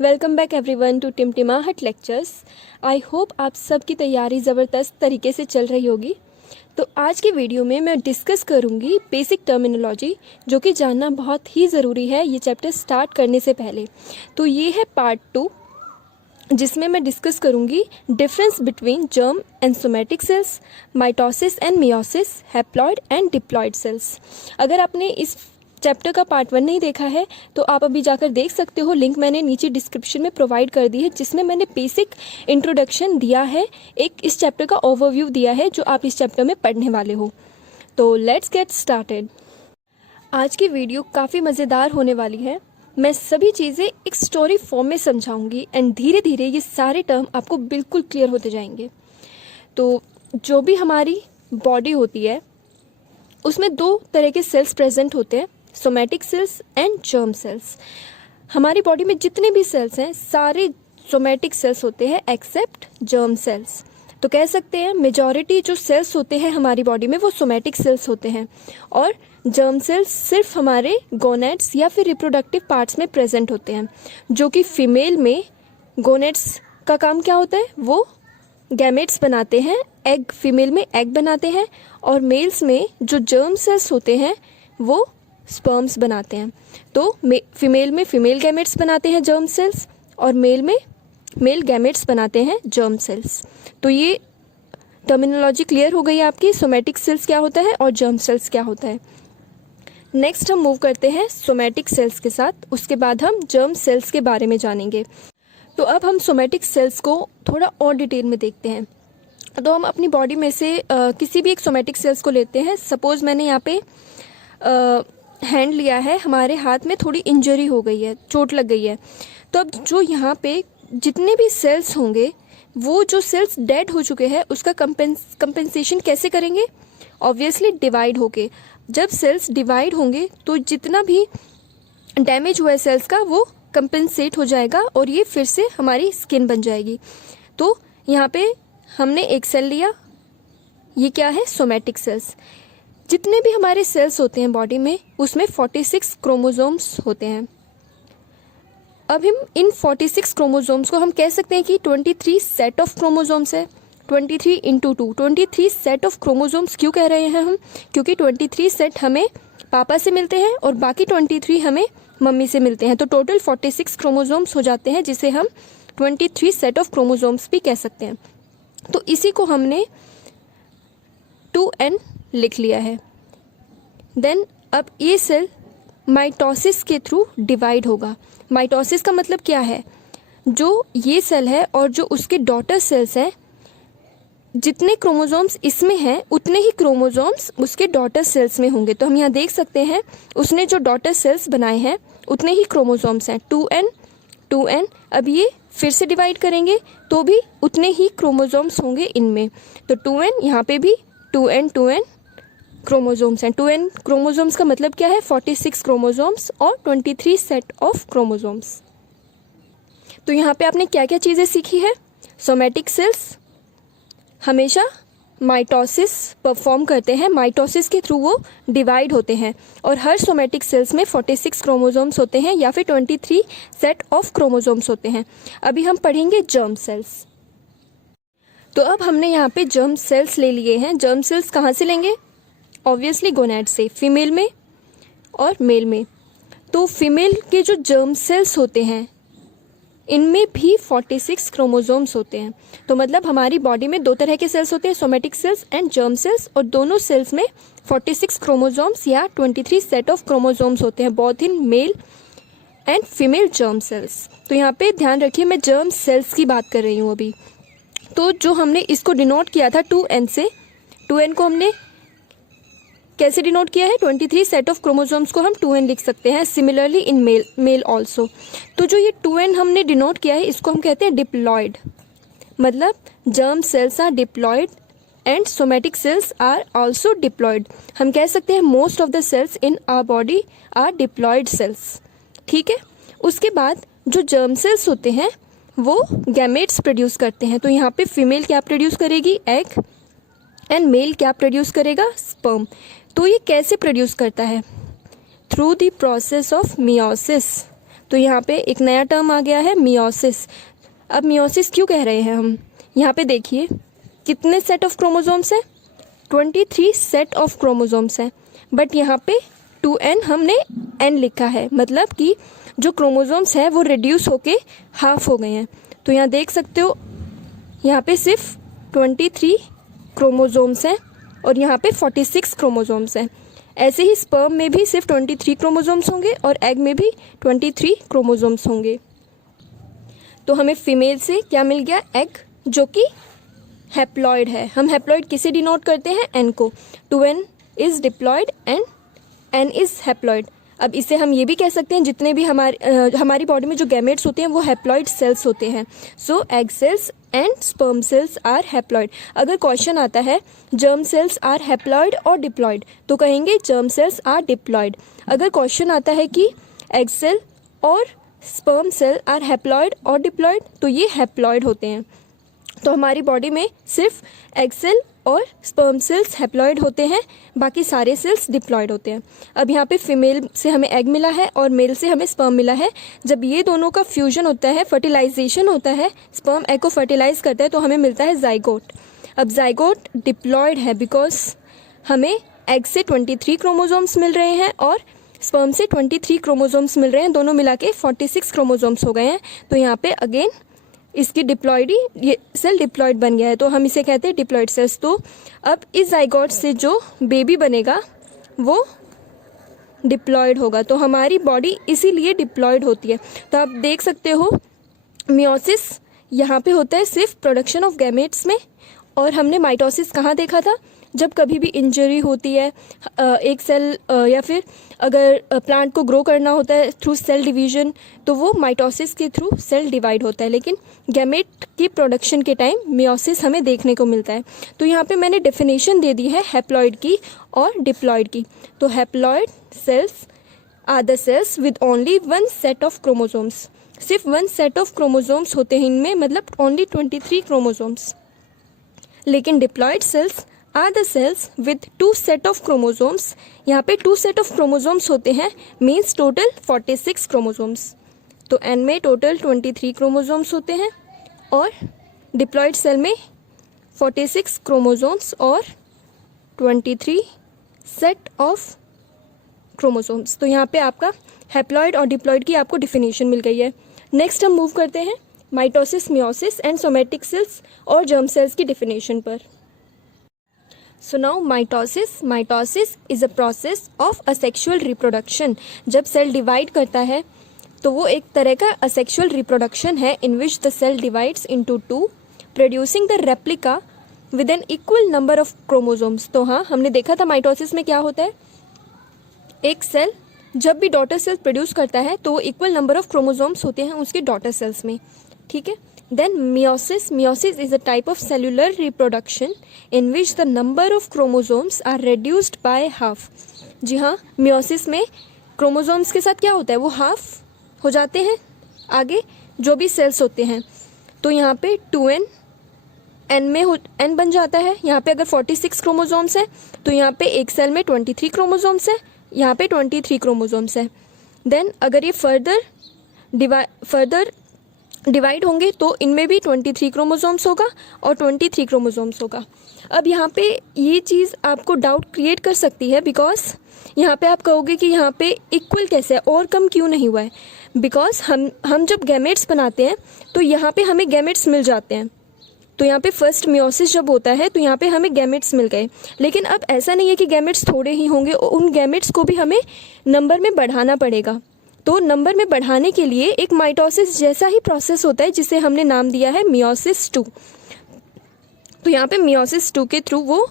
Welcome back everyone to Timtimahat lectures. I hope आप सबकी तैयारी ज़बरदस्त तरीके से चल रही होगी। तो आज की वीडियो में मैं डिस्कस करूंगी बेसिक टर्मिनोलॉजी, जो कि जानना बहुत ही ज़रूरी है ये चैप्टर स्टार्ट करने से पहले। तो ये है पार्ट 2, जिसमें मैं डिस्कस करूंगी difference between germ and somatic sales, mitosis and meiosis, haploid and diploid sales. अगर आपने इस चैप्टर का पार्ट 1 नहीं देखा है तो आप अभी जाकर देख सकते हो, लिंक मैंने नीचे डिस्क्रिप्शन में प्रोवाइड कर दी है, जिसमें मैंने बेसिक इंट्रोडक्शन दिया है, एक इस चैप्टर का ओवरव्यू दिया है जो आप इस चैप्टर में पढ़ने वाले हो। तो लेट्स गेट स्टार्टेड। आज की वीडियो काफ़ी मज़ेदार होने वाली है। मैं सभी चीज़ें एक स्टोरी फॉर्म में समझाऊंगी एंड धीरे धीरे ये सारे टर्म आपको बिल्कुल क्लियर होते जाएंगे। तो जो भी हमारी बॉडी होती है उसमें दो तरह के सेल्स प्रेजेंट होते हैं, somatic cells and germ sales. हमारी बॉडी में जितने भी सेल्स हैं सारे सोमेटिक सेल्स होते हैं एक्सेप्ट जर्म सेल्स। तो कह सकते हैं मेजॉरिटी जो सेल्स होते हैं हमारी बॉडी में वो सोमेटिक सेल्स होते हैं, और जर्म सेल्स सिर्फ हमारे गोनेड्स या फिर रिप्रोडक्टिव पार्ट्स में प्रेजेंट होते हैं। जो कि फीमेल में गोनेड्स का काम क्या होता है, वो गैमेट्स बनाते हैं, एग, फीमेल में एग बनाते हैं, और मेल्स में जो जर्म सेल्स होते हैं वो स्पर्म्स बनाते हैं। तो फीमेल में फीमेल गैमेट्स बनाते हैं जर्म सेल्स, और मेल में मेल गैमेट्स बनाते हैं जर्म सेल्स। तो ये टर्मिनोलॉजी क्लियर हो गई आपकी, सोमेटिक सेल्स क्या होता है और जर्म सेल्स क्या होता है। नेक्स्ट हम मूव करते हैं सोमेटिक सेल्स के साथ, उसके बाद हम जर्म सेल्स के बारे में जानेंगे। तो अब हम सोमेटिक सेल्स को थोड़ा और डिटेल में देखते हैं। तो हम अपनी बॉडी में से किसी भी एक सोमेटिक सेल्स को लेते हैं। सपोज मैंने यहाँ पे हैंड लिया है, हमारे हाथ में थोड़ी इंजरी हो गई है, चोट लग गई है। तो अब जो यहाँ पे जितने भी सेल्स होंगे, वो जो सेल्स डेड हो चुके हैं उसका कंपेंसेशन कैसे करेंगे? ऑब्वियसली डिवाइड होके। जब सेल्स डिवाइड होंगे तो जितना भी डैमेज हुआ है सेल्स का वो कंपेंसेट हो जाएगा और ये फिर से हमारी स्किन बन जाएगी। तो यहाँ पे हमने एक सेल लिया, ये क्या है? Somatic cells. जितने भी हमारे सेल्स होते हैं बॉडी में उसमें 46 क्रोमोसोम्स होते हैं। अब हम इन 46 क्रोमोसोम्स को हम कह सकते हैं कि 23 सेट ऑफ क्रोमोसोम्स है। 23 इंटू 2, 23 सेट ऑफ क्रोमोसोम्स क्यों कह रहे हैं हम? क्योंकि 23 सेट हमें पापा से मिलते हैं और बाकी 23 हमें मम्मी से मिलते हैं। तो टोटल 46 क्रोमोसोम्स हो जाते हैं, जिसे हम 23 सेट ऑफ क्रोमोसोम्स भी कह सकते हैं। तो इसी को हमने 2n लिख लिया है। देन अब ये सेल माइटोसिस के थ्रू डिवाइड होगा। माइटोसिस का मतलब क्या है? जो ये सेल है और जो उसके डॉटर सेल्स हैं, जितने क्रोमोसोम्स इसमें हैं उतने ही क्रोमोसोम्स उसके डॉटर सेल्स में होंगे। तो हम यहाँ देख सकते हैं उसने जो डॉटर सेल्स बनाए हैं उतने ही क्रोमोसोम्स हैं, 2n 2n। अब ये फिर से डिवाइड करेंगे तो भी उतने ही क्रोमोसोम्स होंगे इनमें। तो 2n, यहाँ पे भी 2n 2n क्रोमोसोम्स हैं। 2n क्रोमोसोम्स का मतलब क्या है? 46 क्रोमोसोम्स और 23 सेट ऑफ क्रोमोसोम्स। तो यहाँ पे आपने क्या क्या चीज़ें सीखी है? सोमेटिक सेल्स हमेशा माइटोसिस परफॉर्म करते हैं, माइटोसिस के थ्रू वो डिवाइड होते हैं, और हर सोमेटिक सेल्स में 46 क्रोमोसोम्स होते हैं या फिर 23 सेट ऑफ क्रोमोसोम्स होते हैं। अभी हम पढ़ेंगे जर्म सेल्स। तो अब हमने यहाँ पे जर्म सेल्स ले लिए हैं। जर्म सेल्स कहाँ से लेंगे? ऑब्वियसली गोनैड से, फीमेल में और मेल में। तो फीमेल के जो जर्म सेल्स होते हैं इनमें भी 46 क्रोमोसोम्स होते हैं। तो मतलब हमारी बॉडी में दो तरह के सेल्स होते हैं, somatic cells and germ sales, और दोनों सेल्स में 46 क्रोमोसोम्स या 23 सेट ऑफ क्रोमोसोम्स होते हैं, both in male and female germ cells. तो यहाँ पे ध्यान रखिए, मैं जर्म सेल्स की बात कर रही हूँ अभी। तो जो हमने इसको डिनोट किया था 2n से, 2n को हमने कैसे डिनोट किया है? 23 सेट ऑफ क्रोमोसोम्स को हम 2n लिख सकते हैं। Similarly in male also. तो जो ये 2n हमने डिनोट किया है इसको हम कहते हैं डिप्लॉयड। मतलब germ cells are diploid and somatic cells are also diploid. हम कह सकते हैं most of the cells in our body are diploid cells. ठीक है। उसके बाद जो जर्म सेल्स होते हैं वो गैमेट्स प्रोड्यूस करते हैं। तो यहाँ पे फीमेल क्या प्रोड्यूस करेगी? एग, एंड मेल क्या प्रोड्यूस करेगा? स्पर्म। तो ये कैसे प्रोड्यूस करता है? Through the process of meiosis. तो यहाँ पे एक नया टर्म आ गया है मियोसिस। अब मियोसिस क्यों कह रहे हैं हम, यहाँ पे देखिए कितने सेट ऑफ क्रोमोसोम्स हैं, 23 सेट ऑफ क्रोमोसोम्स हैं, बट यहाँ पे 2n हमने n लिखा है, मतलब कि जो क्रोमोसोम्स हैं वो रिड्यूस होके हाफ हो गए हैं। तो यहाँ देख सकते हो यहाँ पे सिर्फ 23 क्रोमोसोम्स हैं और यहाँ पे 46 क्रोमोसोम्स हैं। ऐसे ही स्पर्म में भी सिर्फ 23 क्रोमोसोम्स होंगे और एग में भी 23 क्रोमोसोम्स होंगे। तो हमें फीमेल से क्या मिल गया, एग, जो कि हैप्लॉइड है। हम हैप्लॉइड किसे डिनोट करते हैं, एन को। 2n is diploid and n is haploid. अब इसे हम ये भी कह सकते हैं जितने भी हमारी बॉडी में जो गैमेट्स होते हैं वो हैप्लॉइड सेल्स होते हैं। So egg cells and sperm cells are haploid. अगर क्वेश्चन आता है जर्म सेल्स आर हैप्लॉइड और डिप्लॉयड, तो कहेंगे जर्म सेल्स आर डिप्लॉयड। अगर क्वेश्चन आता है कि एग सेल और स्पर्म सेल आर हैप्लॉइड और डिप्लॉयड, तो ये हैप्लॉइड होते हैं। तो हमारी बॉडी में सिर्फ एग सेल और स्पर्म सेल्स हैप्लॉइड होते हैं, बाकी सारे सेल्स डिप्लॉयड होते हैं। अब यहाँ पे फीमेल से हमें एग मिला है और मेल से हमें स्पर्म मिला है। जब ये दोनों का फ्यूजन होता है, फर्टिलाइजेशन होता है, स्पर्म एग को फर्टिलाइज करता है, तो हमें मिलता है जाइगोट। अब जाइगोट डिप्लॉयड है बिकॉज हमें एग से 23 क्रोमोसोम्स मिल रहे हैं और स्पर्म से 23 क्रोमोसोम्स मिल रहे हैं, दोनों मिला के 46 क्रोमोसोम्स हो गए हैं। तो यहाँ पे अगेन इसकी डिप्लॉयड ही, ये सेल डिप्लॉयड बन गया है, तो हम इसे कहते हैं डिप्लॉयड सेल्स। तो अब इस जाइगोट से जो बेबी बनेगा वो डिप्लॉयड होगा। तो हमारी बॉडी इसीलिए डिप्लॉयड होती है। तो आप देख सकते हो मियोसिस यहाँ पे होता है सिर्फ प्रोडक्शन ऑफ गैमेट्स में, और हमने माइटोसिस कहाँ देखा था, जब कभी भी इंजरी होती है एक सेल या फिर अगर प्लांट को ग्रो करना होता है थ्रू सेल डिवीजन, तो वो माइटोसिस के थ्रू सेल डिवाइड होता है। लेकिन गैमेट की प्रोडक्शन के टाइम मियोसिस हमें देखने को मिलता है। तो यहाँ पे मैंने डेफिनेशन दे दी है हैप्लॉइड की और डिप्लॉयड की। तो haploid cells are the cells with only one set of chromosomes. सिर्फ वन सेट ऑफ क्रोमोसोम्स होते हैं इनमें, मतलब ओनली 23 क्रोमोसोम्स। लेकिन diploid cells are the cells with 2 set of chromosomes. यहाँ पे 2 सेट ऑफ क्रोमोसोम्स होते हैं, मीन्स टोटल 46 क्रोमोसोम्स। तो एन में टोटल 23 क्रोमोसोम्स होते हैं और डिप्लॉयड सेल में 46 क्रोमोसोम्स और 23 सेट ऑफ क्रोमोसोम्स। तो यहाँ पे आपका हैप्लॉइड और डिप्लॉयड की आपको डिफिनेशन मिल गई है। नेक्स्ट हम मूव करते हैं mitosis, meiosis and somatic sales और जर्म सेल्स की डिफिनेशन पर। So now mitosis is a process of asexual reproduction. जब सेल डिवाइड करता है तो वो एक तरह का असेक्सुअल रिप्रोडक्शन है, in which the cell divides into 2 producing the replica with an equal number of chromosomes. तो हाँ, हमने देखा था माइटोसिस में क्या होता है, एक सेल जब भी डॉटर सेल्स प्रोड्यूस करता है तो वो इक्वल नंबर ऑफ क्रोमोसोम्स होते हैं उसके डॉटर सेल्स में, ठीक है। Then meiosis is a type of cellular reproduction in which the number of chromosomes are reduced by half. जी हाँ, मियोसिस में क्रोमोसोम्स के साथ क्या होता है, वो हाफ हो जाते हैं आगे जो भी सेल्स होते हैं। तो यहाँ पे 2n n में n बन जाता है। यहाँ पे अगर 46 क्रोमोसोम्स है तो यहाँ पे एक सेल में 23 क्रोमोसोम्स है, यहाँ पे 23 क्रोमोसोम्स है। देन अगर ये फर्दर डिवाइड होंगे तो इनमें भी 23 क्रोमोसोम्स होगा और 23 क्रोमोसोम्स होगा। अब यहाँ पे ये चीज़ आपको डाउट क्रिएट कर सकती है, बिकॉज यहाँ पे आप कहोगे कि यहाँ पे इक्वल कैसे है और कम क्यों नहीं हुआ है। बिकॉज हम जब गैमेट्स बनाते हैं तो यहाँ पे हमें गैमेट्स मिल जाते हैं। तो यहाँ पे फर्स्ट मियोसिस जब होता है तो यहाँ पे हमें गैमेट्स मिल गए, लेकिन अब ऐसा नहीं है कि गैमेट्स थोड़े ही होंगे, उन गैमेट्स को भी हमें नंबर में बढ़ाना पड़ेगा। तो नंबर में बढ़ाने के लिए एक माइटोसिस जैसा ही प्रोसेस होता है जिसे हमने नाम दिया है मियोसिस 2। तो यहाँ पे मियोसिस 2 के थ्रू वो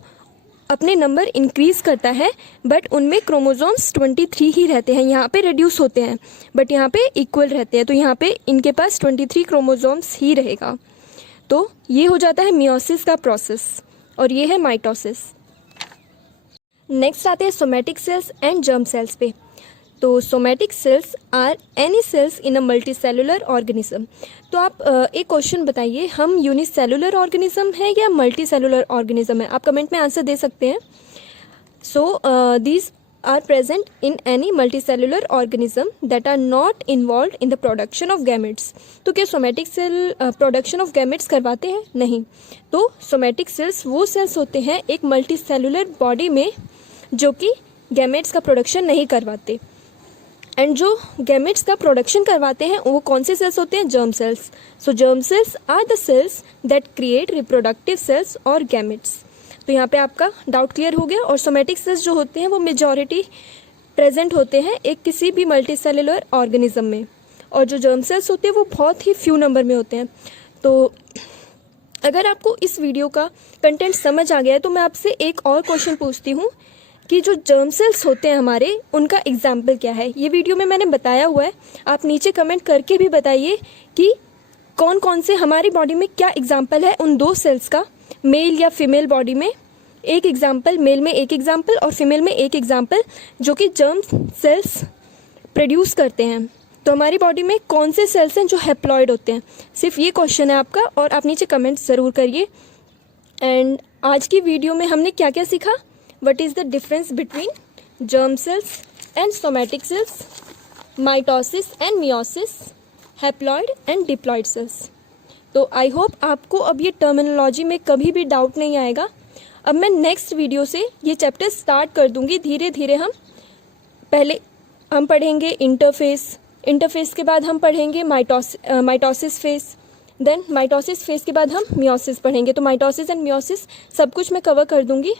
अपने नंबर इंक्रीज करता है, बट उनमें क्रोमोसोम्स 23 ही रहते हैं। यहाँ पे रिड्यूस होते हैं बट यहाँ पे इक्वल रहते हैं, तो यहाँ पे इनके पास 23 क्रोमोसोम्स ही रहेगा। तो ये हो जाता है मियोसिस का प्रोसेस और ये है माइटोसिस। नेक्स्ट आते हैं somatic cells and germ cells पे। तो somatic cells are any cells in a multicellular organism. तो आप एक क्वेश्चन बताइए, हम यूनिसेलुलर ऑर्गेनिज्म है या मल्टीसेलुलर ऑर्गेनिज्म है? आप कमेंट में आंसर दे सकते हैं। So these are present in any multicellular organism that are not involved in the production of gametes। तो क्या somatic cell production of gametes करवाते हैं? नहीं। तो सोमेटिक सेल्स वो सेल्स होते हैं एक मल्टीसेलुलर बॉडी में जो कि गैमेट्स का प्रोडक्शन नहीं करवाते। एंड जो गैमेट्स का प्रोडक्शन करवाते हैं वो कौन से सेल्स होते हैं? Germ cells. So germ cells are the cells that create reproductive cells और गैमेट्स। तो यहाँ पे आपका डाउट क्लियर हो गया। और सोमेटिक सेल्स जो होते हैं वो मेजॉरिटी प्रेजेंट होते हैं एक किसी भी मल्टीसेलुलर ऑर्गेनिज्म में, और जो जर्म सेल्स होते हैं वो बहुत ही फ्यू नंबर में होते हैं। तो अगर आपको इस वीडियो का कंटेंट समझ आ गया है तो मैं आपसे एक और क्वेश्चन पूछती हूँ कि जो जर्म सेल्स होते हैं हमारे, उनका एग्जाम्पल क्या है? ये वीडियो में मैंने बताया हुआ है, आप नीचे कमेंट करके भी बताइए कि कौन कौन से हमारी बॉडी में क्या एग्जाम्पल है उन दो सेल्स का। मेल या फीमेल बॉडी में एक एग्जाम्पल, मेल में एक एग्जाम्पल और फीमेल में एक एग्जाम्पल जो कि जर्म सेल्स प्रोड्यूस करते हैं। तो हमारी बॉडी में कौन से सेल्स हैं जो हैप्लॉइड होते हैं? सिर्फ ये क्वेश्चन है आपका, और आप नीचे कमेंट ज़रूर करिए। एंड आज की वीडियो में हमने क्या क्या सीखा? What is the difference between germ cells and somatic cells, mitosis and meiosis, haploid and diploid cells? तो आई होप आपको अब ये टर्मिनोलॉजी में कभी भी डाउट नहीं आएगा। अब मैं नेक्स्ट वीडियो से ये चैप्टर स्टार्ट कर दूंगी धीरे धीरे। पहले हम पढ़ेंगे इंटरफेस के बाद हम पढ़ेंगे mitosis phase, then mitosis phase के बाद हम मियोसिस पढ़ेंगे। तो माइटोसिस एंड मियोसिस सब कुछ मैं कवर कर दूंगी,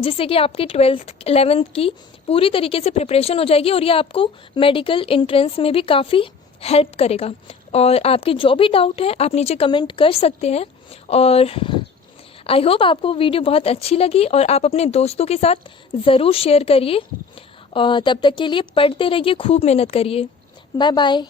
जिससे कि आपकी 12th 11th की पूरी तरीके से प्रिपरेशन हो जाएगी, और ये आपको मेडिकल एंट्रेंस में भी काफ़ी हेल्प करेगा। और आपके जो भी डाउट है आप नीचे कमेंट कर सकते हैं। और आई होप आपको वीडियो बहुत अच्छी लगी, और आप अपने दोस्तों के साथ ज़रूर शेयर करिए। और तब तक के लिए पढ़ते रहिए, खूब मेहनत करिए। Bye bye.